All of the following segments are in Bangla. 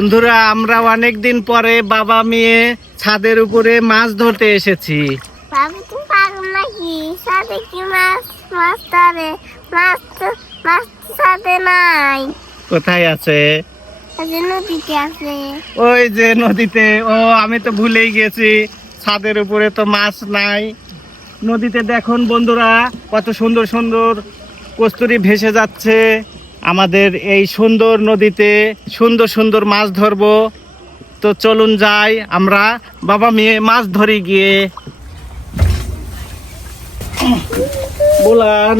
বন্ধুরা, আমরা অনেক দিন পরে বাবা মেয়ে ছাদের উপরে মাছ ধরতে এসেছি। বাবু তুমি পাগল নাকি? সাথে কি মাছ? মাছ ধরে মাছ মাছ সাথে নাই। কোথায় আছে? নদীতে আছে। ওই যে নদীতে। ও, আমি তো ভুলেই গেছি, ছাদের উপরে তো মাছ নাই। নদীতে দেখুন বন্ধুরা, কত সুন্দর সুন্দর কস্তুরী ভেসে যাচ্ছে। আমাদের এই সুন্দর নদীতে সুন্দর সুন্দর মাছ ধরবো। তো চলুন যাই, আমরা বাবা মেয়ে মাছ ধরি গিয়ে। বলান,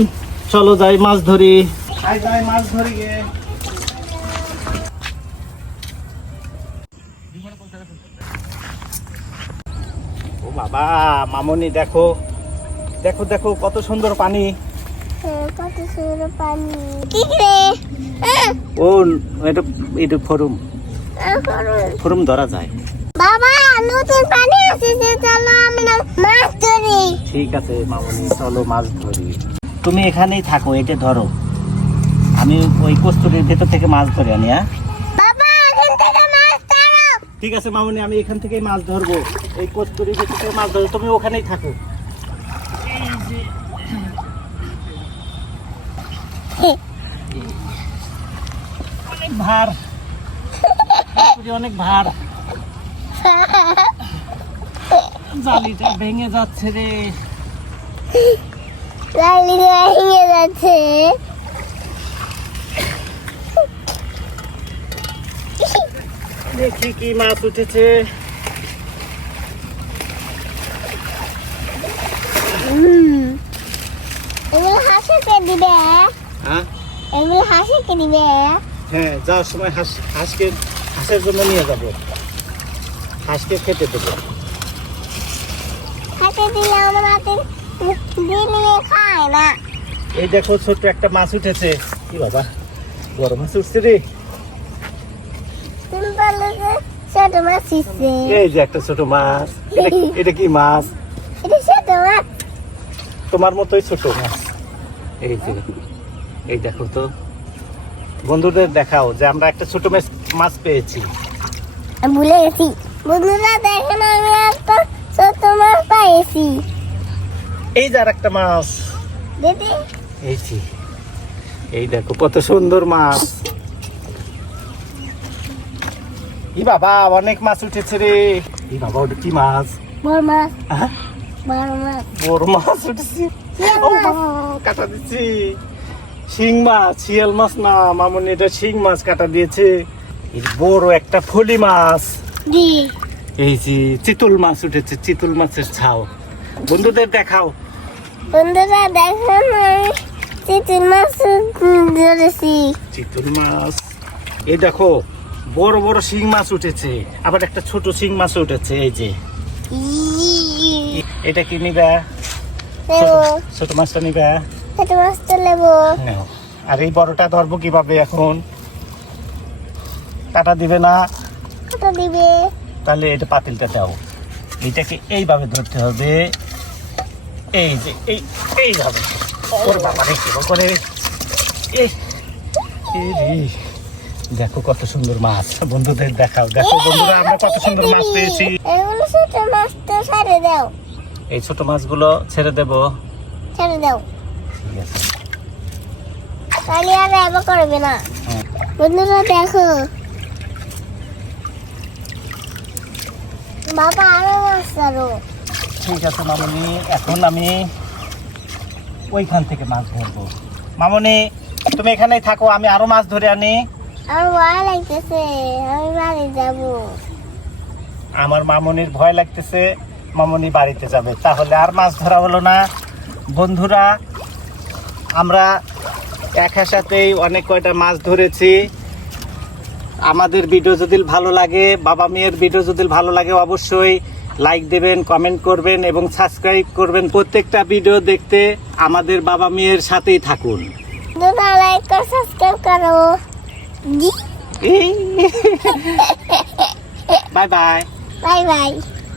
চলো যাই মাছ ধরি। যাই মাছ ধরি গিয়ে। ও বাবা, মামনি দেখো দেখো দেখো কত সুন্দর পানি। কত সুন্দর পানি। কি রে? ও, এটা ফরুম ধরা যায়। বাবা, নতুন পানি আছে, চলো আমরা মাছ ধরি। ঠিক আছে মামনি, চলো মাছ ধরি। তুমি এখানেই থাকো, এটা ধরো, আমি ওই কস্তুরীর ভেতর থেকে মাছ ধরে আনি। বাবা, এখান থেকে মাছ ধরো। ঠিক আছে মামনি, আমি এখান থেকেই মাছ ধরবো। এই কস্তুরীর ভেতর থেকে মাছ ধরো, তুমি ওখানেই থাকো। অনেক ভার, অনেক ভার। জালিটা ভেঙে যাচ্ছে রে। লালিটা ভেঙে যাচ্ছে। দেখি কি মাছ উঠেছে। এগুলো হাঁসকে দিবে? হ্যাঁ এগুলো হাঁসকে দিবে? হ্যাঁ, যাওয়ার সময় হাঁসের জন্য নিয়ে যাব। হাঁসকে খেতে দেবো। খেতে দিলে আমাদের দিলে খায় না। এই দেখো, ছোট্ট একটা মাছ উঠেছে। কি বাবা, বড় মাছ উঠছে রে। তুমি বললে যে ছোট মাছ ইচ্ছে। এই যে একটা ছোট মাছ। এটা কি মাছ? এটা ছোট মাছ। তোমার মতোই ছোট মাছ। এই যে, এই দেখো তো, বন্ধুদের দেখাও যে আমরা একটা ছোট মাছ পেয়েছি। আমি ভুলে গেছি। বন্ধুরা দেখেন, আমি একটা ছোট মাছ পেয়েছি। এই যে আর একটা মাছ। দিদি, এই যে, এই দেখো কত সুন্দর মাছ। ই বাবা, অনেক মাছ উঠেছে রে। এই বাবা, ওটা কি মাছ? বড় মাছ। হ্যাঁ? বড় মাছ। বড় মাছ উঠেছে। শিয়াল ও মাছ। মা, কাটা দিচ্ছি। শিং মাছ, শিয়াল মাছ না মামনি, এটা শিং মাছ কাটা দিয়েছে। এই বড় একটা ফলি মাছ। দি, এই যে চিতল মাছ উঠেছে, চিতল মাছের ছাও। বন্ধুদের দেখাও। বন্ধুরা দেখেন, আমি চিতল মাছ ধরেছি। চিতল মাছ। এই দেখো, বড় বড় শিং মাছ উঠেছে, আবার একটা ছোট শিং মাছ উঠেছে। এই যে, এটা কি নিবা? নেবো। ছোট মাছটা নিবা? ছোট মাছটা নেবো। নাও। আর এই বড়টা ধরবো কিভাবে এখন? কাটা দিবে না? কত দিবে? তাহলে এটা পাতিলটা দাও। এটাকে এইভাবে ধরতে হবে। এই যে, এইভাবে। ওর বাবা রে, কি করে। দেখো কত সুন্দর মাছ। বন্ধুদের দেখাও। দেখো বন্ধুরা, আমরা কত সুন্দর মাছ পেয়েছি। এগুলো ছোট মাছটা ছেড়ে দাও। এই ছোট মাছগুলো ছেড়ে দেব। ছেড়ে দাও, ঠিক আছে। তাহলে আর এবার করবে না। হ্যাঁ। বন্ধুরা দেখো, বাবা আরো মাছ ছাড়ো। ঠিক আছে মামনি, এখন আমি ওইখান থেকে মাছ ধরবো। মামনি, তুমি এখানেই থাকো, আমি আরো মাছ ধরে আনি। আমার ভয় লাগতেছে, আমি বাড়ি যাবো। আমার মামনির ভয় লাগতেছে, মামনি বাড়িতে যাবে, তাহলে আর মাছ ধরা হলো না। বন্ধুরা, আমরা একসাথেই অনেক কয়টা মাছ ধরেছি। আমাদের ভিডিও যদি ভালো লাগে, বাবা মেয়ের ভিডিও যদি ভালো লাগে, অবশ্যই লাইক দেবেন, কমেন্ট করবেন এবং সাবস্ক্রাইব করবেন। প্রত্যেকটা ভিডিও দেখতে আমাদের বাবা মেয়ের সাথেই থাকুন। তোমরা লাইক আর সাবস্ক্রাইব করো। Bye bye. Bye bye.